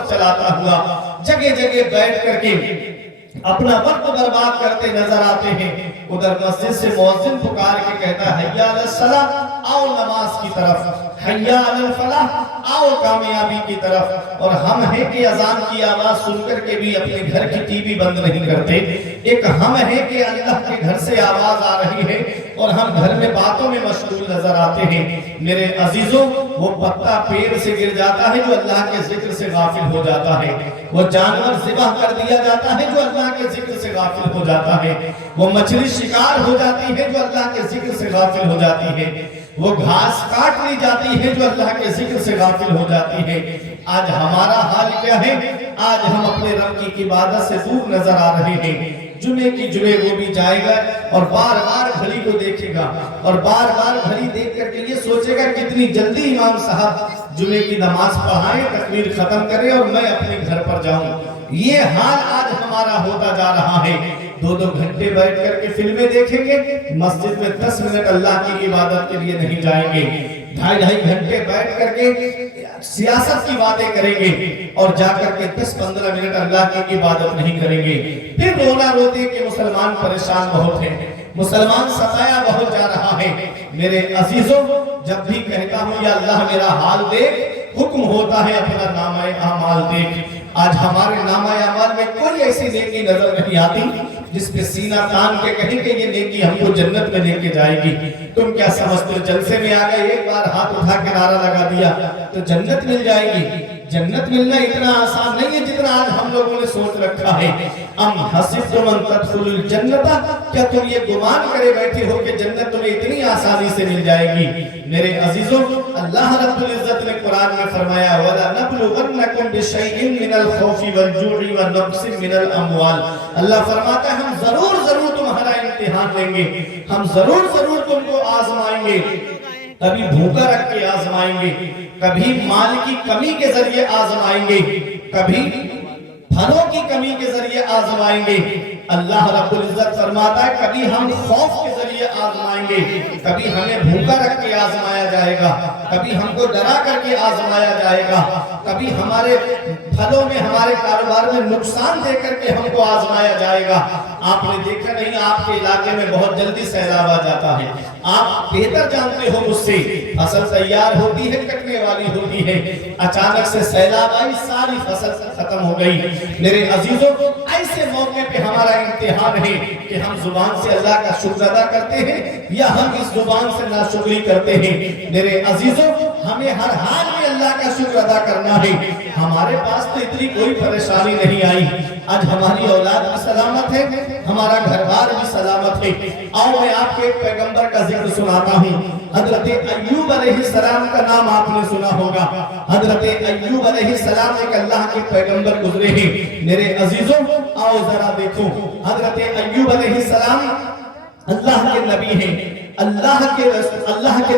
سب چلاتا ہوا جگہ جگہ بیٹھ کر کے اپنا وقت برباد کرتے نظر آتے ہیں۔ ادھر مسجد سے مؤذن پکار کے کہتا ہے حی علی الصلاۃ، آؤ نماز کی طرف، حی علی الفلاح، آؤ کامیابی کی طرف۔ اور ہم ہیں کہ اذان کی آواز سن کر کے بھی اپنے گھر کی ٹی وی بند نہیں کرتے۔ ایک ہم ہیں کہ اللہ کے گھر سے آواز آ رہی ہے اور ہم گھر میں باتوں میں مشغول نظر آتے ہیں۔ میرے عزیزوں، وہ پتا پیڑ سے گر جاتا ہے جو اللہ کے ذکر سے غافل ہو جاتا ہے، وہ جانور ذبح کر دیا جاتا ہے جو اللہ کے ذکر سے غافل ہو جاتا ہے، وہ مچھلی شکار ہو جاتی ہے جو اللہ کے ذکر سے غافل ہو جاتی ہے، وہ گھاس کاٹ لی جاتی ہے جو اللہ کے ذکر سے غافل ہو جاتی ہے۔ آج ہمارا حال کیا ہے؟ آج ہم اپنے رب کی عبادت سے دور نظر آ رہے ہیں۔ جمعے کی جمعے وہ بھی جائے گا اور بار بار گھڑی کو دیکھے گا اور بار بار گھڑی دیکھ کر کے یہ سوچے گا کتنی جلدی امام صاحب جمعے کی نماز پڑھائیں، تکبیر ختم کریں اور میں اپنے گھر پر جاؤں۔ یہ حال آج ہمارا ہوتا جا رہا ہے۔ 2-2 گھنٹے بیٹھ کر کے فلمیں دیکھیں گے، مسجد میں 10 منٹ اللہ کی عبادت کے لیے نہیں جائیں گے، 2.5 گھنٹے بیٹھ کر کے سیاست کی باتیں کریں گے اور جا کر کے 10-15 منٹ اللہ کی عبادت نہیں کریں گے۔ پھر رونا روتے کہ مسلمان پریشان بہت ہیں، مسلمان ستایا بہت جا رہا ہے۔ میرے عزیزوں، جب بھی کہتا ہوں یا اللہ میرا حال دیکھ، حکم ہوتا ہے اپنا نامہ اعمال دیکھ۔ آج ہمارے نامہ اعمال میں کوئی ایسی نیکی نظر نہیں آتی جس پہ سینہ تان کے کہیں کہ یہ نیکی ہم کو جنت میں لے کے جائے گی۔ تم کیا سمجھتے ہو جلسے میں آ گئے، ایک بار ہاتھ اٹھا کے نعرہ لگا دیا تو جنت مل جائے گی؟ جنت ملنا اتنا آسان نہیں ہے جتنا آج ہم لوگوں نے سوچ رکھا ہے۔ ام حسبتم ان تدخلوا الجنت، کیا تم یہ گمان کرے بیٹھے ہو کہ جنت تمہیں اتنی آسانی سے مل جائے گی؟ میرے عزیزوں، اللہ رب العزت نے قرآن میں فرمایا وَلَنَبْلُوَنَّكُمْ بِشَيْءٍ مِّنَ الْخَوْفِ وَالْجُوعِ وَنَقْصٍ مِّنَ الْأَمْوَالِ۔ اللہ فرماتا ہے ہم ضرور تمہارا امتحان لیں گے، ہم ضرور تم کو آزمائیں گے۔ کبھی بھوکا رکھ کے آزمائیں گے، کبھی مال کی کمی کے ذریعے آزمائیں گے، کبھی پھلوں کی کمی کے ذریعے آزمائیں گے۔ اللہ رب العزت فرماتا ہے کبھی ہم خوف کے ذریعے آزمائیں گے، کبھی ہمیں بھوکا رکھ کے آزمایا جائے گا، کبھی ہم کو ڈرا کر کے آزمایا جائے گا، کبھی ہمارے پھلوں میں ہمارے کاروبار میں نقصان دے کر کے ہم کو آزمایا جائے گا۔ آپ نے دیکھا نہیں آپ کے علاقے میں بہت جلدی سیلاب آ جاتا ہے، آپ بہتر جانتے ہو مجھ سے، فصل تیار ہوتی ہے کٹنے والی ہوتی ہے، اچانک سے سیلاب آئی ساری فصل ختم ہو گئی۔ میرے عزیزوں، ایسے موقع پہ ہمارا امتحان ہے کہ ہم زبان سے اللہ کا شکر ادا کرتے ہیں یا ہم اس زبان سے ناشکری کرتے ہیں۔ میرے عزیزوں، ہمیں ہر حال میں اللہ کا شکر ادا کرنا ہے۔ ہمارے پاس تو اتنی کوئی پریشانی نہیں آئی، آج ہماری اولاد بھی سلامت ہے، ہمارا گھر بار بھی سلامت ہے۔ آؤ میں آپ کے ایک پیغمبر کا ذکر سناتا ہوں۔ حضرت ایوب علیہ السلام کا نام آپ نے سنا ہوگا۔ حضرت ایوب علیہ السلام ایک اللہ کے پیغمبر گزرے ہیں۔ میرے عزیزوں، آؤ ذرا دیکھو، حضرت ایوب علیہ السلام اللہ کے نبی ہیں، اللہ کے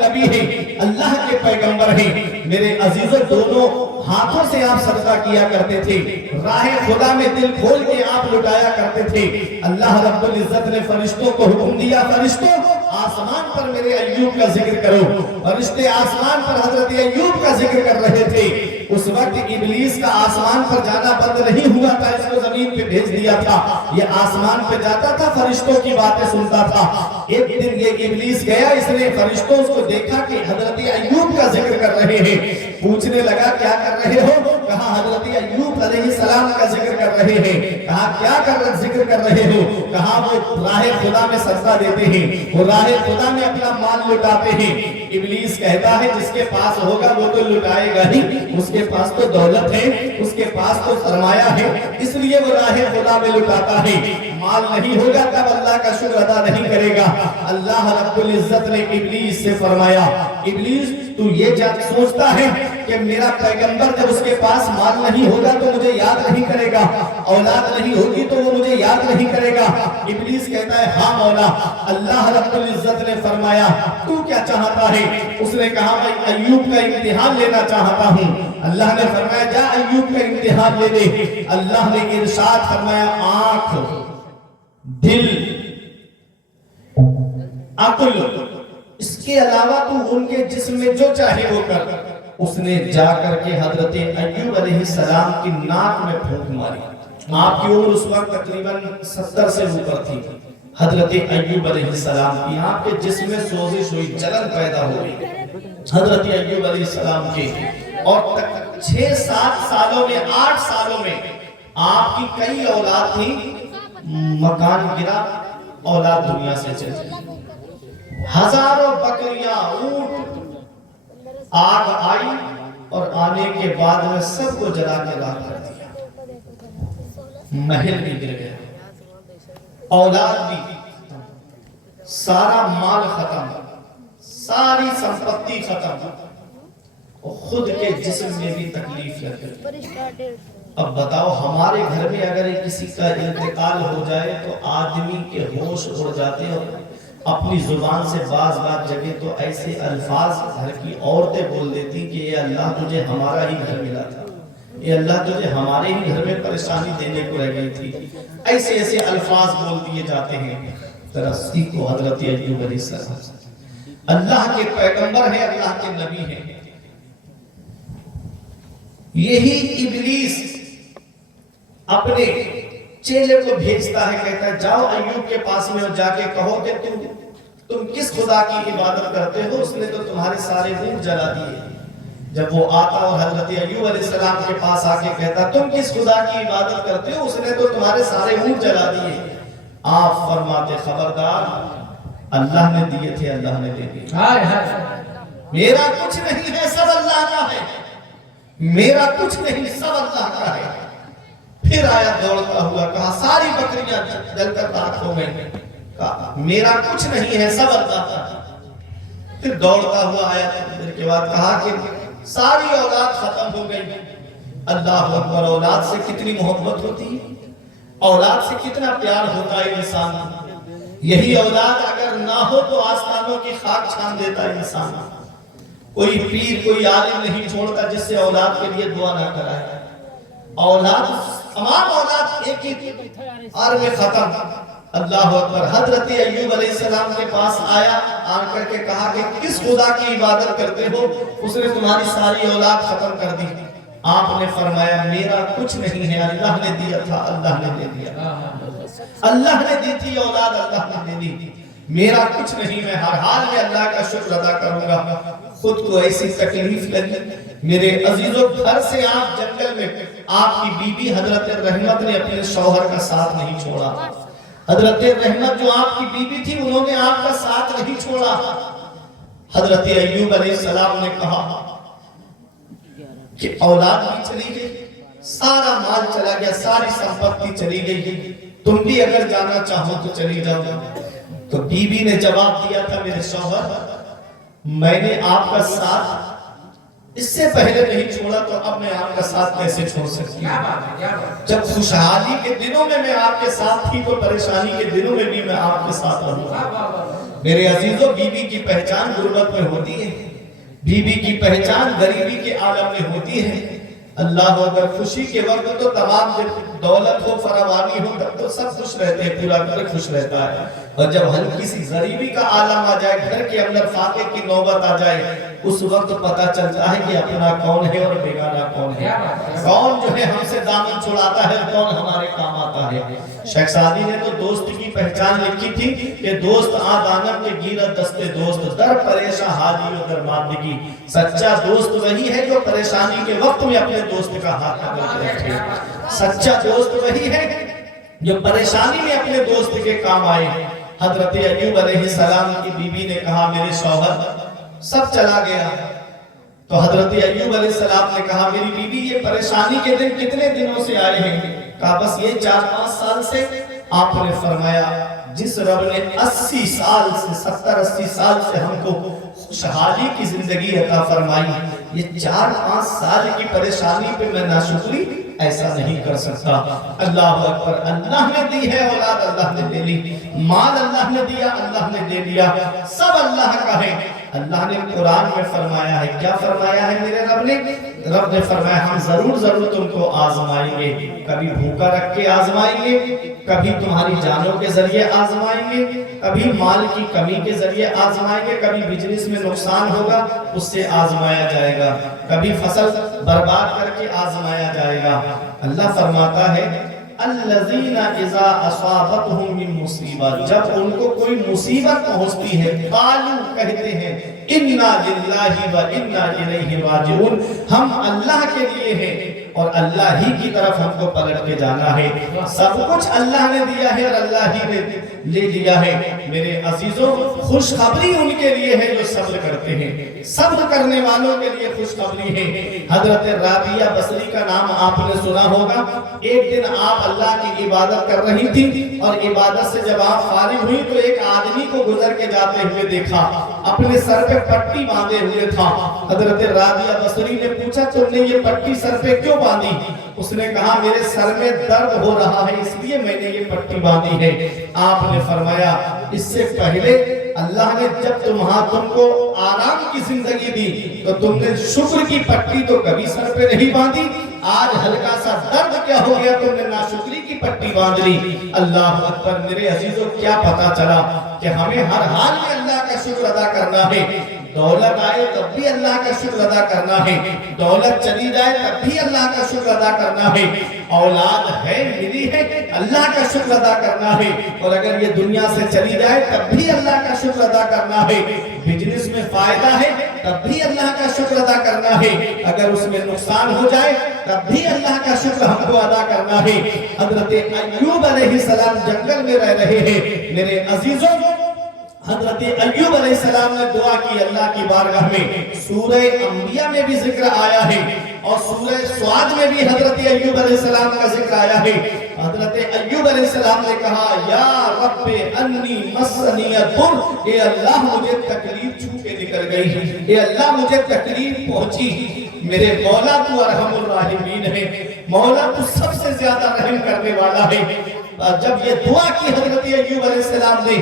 نبی ہیں، اللہ کے پیغمبر ہیں۔ میرے عزیزوں، دونوں ہاتھوں سے آپ صدقہ کیا کرتے تھے، راہ خدا میں دل کھول کے آپ لٹایا کرتے تھے۔ اللہ رب العزت نے فرشتوں کو حکم دیا، فرشتوں آسمان پر میرے ایوب کا ذکر کرو۔ فرشتے آسمان پر حضرت ایوب کا ذکر کر رہے تھے۔ اس وقت ابلیس کا آسمان پر جانا بند نہیں ہوا تھا، اس کو زمین پہ بھیج دیا تھا۔ یہ آسمان پہ جاتا تھا، فرشتوں کی باتیں سنتا تھا۔ ایک دن یہ ابلیس گیا، اس نے فرشتوں کو دیکھا کہ حضرت ایوب کا ذکر کر رہے ہیں، پوچھنے لگا کیا کر رہے ہو؟ کہا حضرت ایوب علیہ السلام کا ذکر کر رہے ہیں۔ کہا کیا ذکر کر رہے ہو؟ کہا وہ راہ خدا میں سجدہ دیتے ہیں، وہ راہ خدا میں اپنا مال لٹاتے ہیں۔ ابلیس کہتا ہے جس کے پاس ہوگا وہ تو لٹائے گا ہی، اس کے پاس تو دولت ہے، اس کے پاس تو سرمایہ ہے، اس لیے وہ راہ خدا میں لٹاتا ہے۔ مال نہیں ہوگا تب اللہ کا شکر ادا نہیں کرے گا۔ اللہ رب العزت نے ابلیس سے فرمایا، ابلیس تو یہ سوچتا ہے کہ میرا پیغمبر جب اس کے پاس مال نہیں ہوگا تو مجھے یاد نہیں کرے گا، اولاد نہیں ہوگی تو وہ مجھے یاد نہیں کرے گا۔ ابلیس کہتا ہے ہاں مولا۔ اللہ رب العزت نے فرمایا تو کیا چاہتا ہے؟ اس نے کہا میں ایوب کا امتحان لینا چاہتا ہوں۔ اللہ نے فرمایا جا ایوب کا امتحان لے لے۔ اللہ نے ارشاد فرمایا آنکھ، دل، عقل، اس کے علاوہ تو ان کے جسم میں جو چاہے وہ کر۔ اس نے جا کر کے حضرت ایوب علیہ السلام کی ناک میں پھونک ماری. آپ کی عمر اس وقت تقریباً 70 سے اوپر تھی. حضرت ایوب علیہ السلام کی آپ کے جسم میں سوزش ہوئی, جلن پیدا ہوئی حضرت ایوب علیہ السلام کے. اور 6-7 سالوں میں 8 سالوں میں آپ کی کئی اولاد تھی, مکان گرا, اولاد دنیا سے چلی. ہزاروں بکریاں, اونٹ, آگ آئی اور آنے کے بعد میں سب کو جلا کے راکھ کر دیا. محل بھی گر گیا, اولاد بھی, سارا مال ختم, ساری سمپتی ختم, اور خود کے جسم میں بھی تکلیف لگ گئی. اب بتاؤ ہمارے گھر میں اگر کسی کا انتقال ہو جائے تو آدمی کے ہوش اڑ جاتے ہیں, اور اپنی زبان سے بعض جگہ تو ایسے الفاظ گھر کی عورتیں بول دیتی کہ اے اللہ تجھے ہمارا ہی گھر ملا تھا, اے اللہ تجھے ہمارے ہی گھر میں پریشانی دینے کو رہ گئی تھی. ایسے ایسے الفاظ بول دیے جاتے ہیں. ترسی کو حضرت ایوب علیہ السلام اللہ کے پیغمبر ہیں, اللہ کے نبی ہیں. یہی ابلیس اپنے چیلے کو بھیجتا ہے, کہتا ہے جاؤ ایوب کے پاس میں اور جا کے کہو کہ تم کس خدا کی عبادت کرتے ہو, اس نے تو تمہارے سارے اونٹ جلا دیے. جب وہ آتا اور حضرت ایوب علیہ السلام کے پاس آ کے کہتا تم کس خدا کی عبادت کرتے ہو, اس نے تو تمہارے سارے اونٹ جلا دیے. آپ فرماتے خبردار, اللہ نے دیے تھے اللہ نے دے دیے, میرا کچھ نہیں ہے سب اللہ کا ہے, میرا کچھ نہیں سب اللہ کا ہے. پھر آیا دوڑتا ہوا, کہا ساری بکریاں جل کر راکھ ہو گئی, کہا میرا کچھ نہیں ہے سب اللہ کا ہے. پھر دوڑتا ہوا آیا, پھر کے بعد کہا کہ ساری اولاد ختم ہو گئی. اللہ اکبر, اولاد سے کتنی محبت ہوتی ہے, اولاد سے کتنا پیار ہوتا ہے انسان. یہی اولاد اگر نہ ہو تو آسمانوں کی خاک چھان دیتا ہے انسان. کوئی پیر کوئی عالم نہیں چھوڑتا جس سے اولاد کے لیے دعا نہ کرائے. اولاد, تمام اولاد ایک ہی عار میں ختم. اللہ اکبر. حضرت ایوب علیہ السلام کے پاس آیا, آ کر کے کہا کہ کس خدا کی عبادت کرتے ہو, اس نے تمہاری ساری اولاد ختم کر دی. آپ نے فرمایا میرا کچھ نہیں ہے, اللہ نے دیا تھا اللہ نے دے دیا, اللہ نے دی تھی اولاد اللہ نے دے دی, میرا کچھ نہیں, میں ہر حال میں اللہ کا شکر ادا کروں گا. خود کو ایسی تکلیف لگی میرے عزیزوں, گھر سے آپ جنگل میں, آپ کی بی بی حضرت رحمت نے اپنے شوہر کا ساتھ نہیں چھوڑا. حضرت رحمت جو آپ کی بی بی تھی انہوں نے آپ کا ساتھ نہیں چھوڑا. حضرت ایوب علیہ السلام نے کہا کہ اولاد بھی چلی گئی, سارا مال چلا گیا, ساری سمپتی چلی گئی, تم بھی اگر جانا چاہو تو چلی جاؤ. تو بی بی نے جواب دیا تھا میرے شوہر, میں نے آپ کا ساتھ اس سے پہلے نہیں چھوڑا تو اب میں آپ کا ساتھ کیسے چھوڑ سکتی ہوں. جب خوشحالی کے دنوں میں آپ کے ساتھ تھی تو پریشانی کے دنوں میں بھی میں آپ کے ساتھ رہوں گا. میرے عزیزوں, بی بی کی پہچان غربت میں ہوتی ہے, بی بی کی پہچان غریبی کے عالم میں ہوتی ہے. اللہ اگر خوشی کے وقت تو تمام دولت ہو فراوانی ہو تب تو سب خوش رہتے ہیں, پورا گھر خوش رہتا ہے, اور جب ہلکی سی غریبی کا عالم آ جائے, گھر کے اندر فاقے کی نوبت آ جائے, اس وقت پتہ چلتا ہے کہ اپنا کون ہے اور بیگانہ کون ہے, کون جو ہے ہم سے دامن چھڑاتا ہے, کون ہمارے کام آتا ہے. شیخ سعدی نے تو دوست کی پہچان لکھی تھی کہ دوست آدانم کے گیرت دستے دوست, در پریشاں حاجی و در ماندگی. سچا دوست وہی ہے جو پریشانی کے وقت میں اپنے دوست کا ہاتھ پکڑ کے رکھے. سچا دوست وہی ہے جو پریشانی میں اپنے دوست کے کام آئے. حضرت ایوب علیہ السلام کی بی بی نے کہا میرے شوہر سب چلا گیا. تو حضرت ایوب علیہ السلام نے کہا میری بی بی یہ پریشانی کے دن کتنے دنوں سے آئے ہیں؟ کہا بس یہ 4-5 سال سے. آپ نے فرمایا جس رب نے 80 سال سے 70-80 سال سے ہم کو خوشحالی کی زندگی عطا فرمائی, یہ 4-5 سال کی پریشانی پہ میں ناشکری ایسا نہیں کر سکتا. اللہ اکبر. اللہ نے دی ہے اولاد, اللہ نے دے لی, مال اللہ نے دیا, اللہ نے دے دیا, سب اللہ کا ہے. اللہ نے قرآن میں فرمایا ہے, کیا فرمایا ہے میرے رب نے؟ رب نے فرمایا ہم ضرور تم کو آزمائیں گے، کبھی بھوکا رکھ کے آزمائیں گے، کبھی تمہاری جانوں کے ذریعے آزمائیں گے، کبھی مال کی کمی کے ذریعے آزمائیں گے، کبھی بزنس میں نقصان ہوگا اس سے آزمایا جائے گا، کبھی فصل برباد کر کے آزمایا جائے گا۔ اللہ فرماتا ہے الذین اذا اصابتهم من مصیبہ، جب ان کو کوئی مصیبت پہنچتی ہے قالوا کہتے ہیں انا للہ و انا الیہ راجعون، ہم اللہ کے لیے ہیں اور اللہ ہی کی طرف ہم کو پلٹ کے جانا ہے۔ سب کچھ اللہ نے دیا ہے اور اللہ ہی نے لے لیا ہے۔ میرے عزیزوں خوشخبری ان کے لیے ہے جو صبر کرتے ہیں، صبر کرنے والوں کے لیے خوشخبری ہے۔ حضرت رابعہ بصری کا نام آپ نے سنا ہوگا۔ ایک دن آپ اللہ کی عبادت کر رہی تھی اور عبادت سے جب آپ فارغ ہوئی تو ایک آدمی کو گزر کے جاتے ہوئے دیکھا، اپنے سر پہ پٹی باندھے ہوئے تھا۔ حضرت رابعہ بصری نے پوچھا تم نے یہ پٹی سر پہ کیوں باندھی؟ اس نے کہا میرے سر میں درد ہو رہا ہے اس لیے میں نے یہ پٹی باندھی ہے۔ آپ نے فرمایا اس سے پہلے اللہ نے جب تم کو آرام کی زندگی دی تو تم نے شکر کی پٹی تو کبھی سر پہ نہیں باندھی، آج ہلکا سا درد کیا ہو گیا تم نے ناشکری کی پٹی باندھ لی۔ اللہ اکبر۔ میرے عزیزوں کیا پتا چلا کہ ہمیں ہر حال میں اللہ کا شکر ادا کرنا ہے۔ دولت آئے تب بھی اللہ کا شکر ادا کرنا ہے، دولت چلی جائے تب بھی اللہ کا شکر ادا کرنا ہے، اولاد ہے ملی ہے اللہ کا شکر ادا کرنا ہے، اور اگر یہ دنیا سے چلی جائے تب بھی اللہ کا شکر ادا کرنا ہے، بزنس میں فائدہ ہے تب بھی اللہ کا شکر ادا کرنا ہے، اگر اس میں نقصان ہو جائے تب بھی اللہ کا شکر ہم کو ادا کرنا ہے۔ حضرت ایوب علیہ السلام جنگل میں رہ رہے ہیں۔ میرے عزیزوں حضرت ایوب علیہ السلام نے دعا کی اللہ کی بارگاہ میں، سورہ انبیاء میں بھی ذکر آیا ہے اور سورہ سعد میں بھی حضرت ایوب علیہ السلام کا ذکر آیا ہے۔ حضرت ایوب علیہ السلام نے کہا یا رب انی مسنی الضر، اے اللہ مجھے تکلیف چھو کے نکل گئی، اے اللہ مجھے تکلیف پہنچی۔ میرے مولا تو ارحم الراحمین ہے، مولا تو سب سے زیادہ رحم کرنے والا ہے۔ جب یہ دعا کی حضرت ایوب علیہ السلام نے،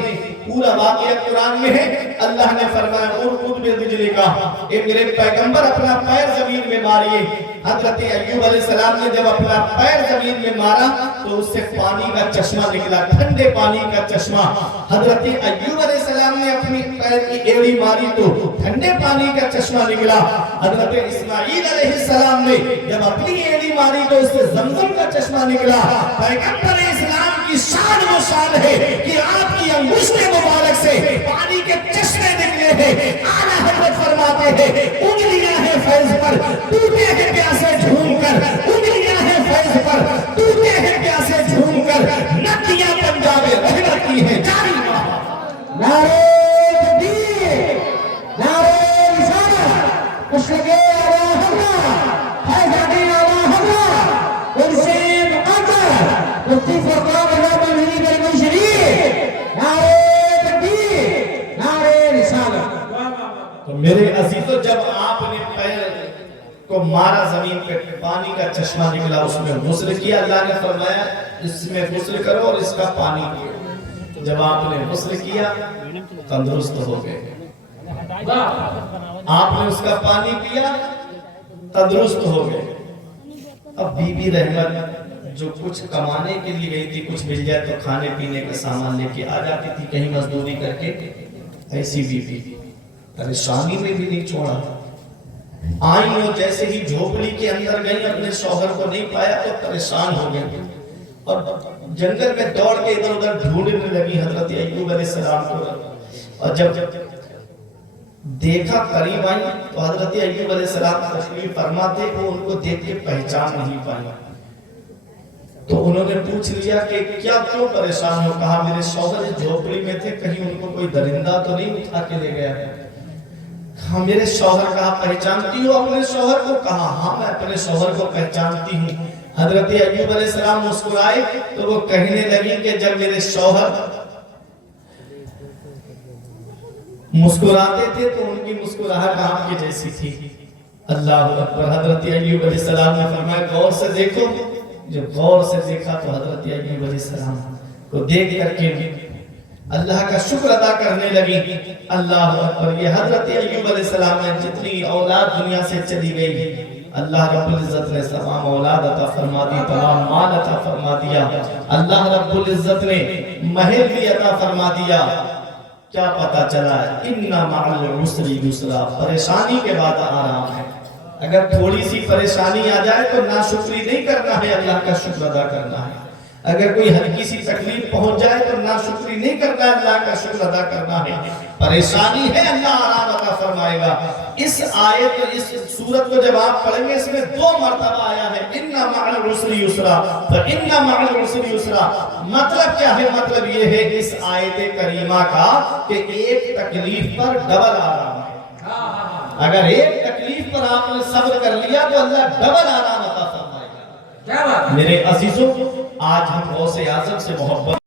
پورا واقعہ قرآن میں ہے، اللہ نے فرمایا ارکض برجلک کا، اے میرے پیغمبر اپنا پیر زمین میں ماریے۔ حضرت ایوب علیہ السلام نے جب اپنا پیر زمین میں مارا تو اس سے پانی کا چشمہ نکلا، ٹھنڈے پانی کا چشمہ۔ حضرت ایوب علیہ السلام نے اپنی پیر کی ایڑی ماری تو ٹھنڈے پانی کا چشمہ نکلا۔ حضرت اسماعیل علیہ السلام نے جب اپنی ایڑی ماری تو اس سے زمزم کا چشمہ نکلا۔ پیغمبر اسلام کی شان و شان ہے کہ آپ کی انگشت مبارک سے پانی کے چشمے نکلے ہیں۔ اعلیٰ حضرت فرماتے ہیں انگلیاں ہیں فیض پر ٹوٹے ہیں پیاسے جھوم کر، انگلیاں ہیں فیض پر ٹوٹے ہیں پیاسے جھوم کر، ندیاں پنجاب رحمت کی ہیں جاری رہا۔ نعرہ تکبیر، نعرہ رسالت، مشرق اعلیٰ حضرت، حیدر اعلیٰ حضرت، ان سے مقدر مفتی فرقان اللہ بن حنیف شریف، نعرہ تکبیر، نعرہ رسالت۔ تو میرے عزیزوں جب آپ نے پیر کو مارا زمین پہ پانی کا چشمہ نکلا، اس میں غسل کیا، اللہ نے فرمایا اس میں غسل کرو اور اس کا پانی پیو۔ جب آپ نے غسل کیا تندرست ہو گئے، آپ نے اس کا پانی پیا تندرست ہو گئے۔ اب بی بی رحمت جو کچھ کمانے کے لیے گئی تھی، کچھ مل جائے تو کھانے پینے کا سامان لے کے آ جاتی تھی کہیں مزدوری کر کے، ایسی بی بی پریشانی میں بھی نہیں چھوڑا، آئی اور جیسے ہی جھوپڑی کے اندر گئی اپنے شوہر کو نہیں پایا تو پریشان ہو گئی اور جنگل میں دوڑ کے ادھر ادھر ڈھونڈنے لگی حضرت ایوب علیہ السلام کو، اور جب دیکھا قریب آئی تو حضرت ایوب علیہ السلام تشریف فرما تھے، وہ ان کو دیکھ کے پہچان نہیں پائی، تو انہوں نے پوچھ لیا کہ کیا کیوں پریشان ہو؟ کہا میرے شوہر جھوپڑی میں تھے، کہیں ان کو کوئی درندہ تو نہیں اٹھا کے لے گیا؟ کہا میرے شوہر، کہا پہچانتی ہو اپنے شوہر کو؟ کہا ہاں میں اپنے شوہر کو پہچانتی ہوں۔ حضرت ایوب علیہ السلام مسکرائے تو وہ کہنے لگی کہ جب میرے شوہر مسکراتے تھے تو ان کی مسکراہٹ آپ کی جیسی تھی۔ اللہ اکبر۔ حضرت ایوب علیہ السلام نے فرمایا غور سے دیکھو، جب غور سے دیکھا تو حضرت ایوب علیہ السلام کو دیکھ کر کے اللہ کا شکر ادا کرنے لگی۔ اللہ اکبر۔ یہ حضرت ایوب علیہ السلام نے جتنی اولاد دنیا سے چلی گئی، اللہ رب العزت نے تمام اولاد عطا فرما دی، تمام مال عطا فرما دیا، اللہ رب العزت نے محل بھی عطا فرما دیا، کیا پتا چلا ہے ان مع العسر یسرا، پریشانی کے بعد آرام ہے۔ اگر تھوڑی سی پریشانی آ جائے تو ناشکری نہیں کرنا ہے، اللہ کا شکر ادا کرنا ہے۔ اگر کوئی ہلکی سی تکلیف پہنچ جائے تو ناشکری نہیں کرنا ہے، اللہ کا شکر ادا کرنا ہے۔ پریشانی ہے اللہ آرام عطا فرمائے گا۔ اس آیت اس سورت کو جب آپ پڑھیں گے اس میں 2 مرتبہ آیا ہے ان مع العسر یسرا، فان مع العسر یسرا۔ مطلب کیا ہے؟ مطلب یہ ہے اس آیت کریمہ کا کہ ایک تکلیف پر ڈبل آرام ہے۔ اگر ایک تکلیف پر آپ نے صبر کر لیا تو اللہ ڈبل آرام عطا فرمائے گا۔ میرے عزیزوں، آج ہم غوث اعظم سے محبت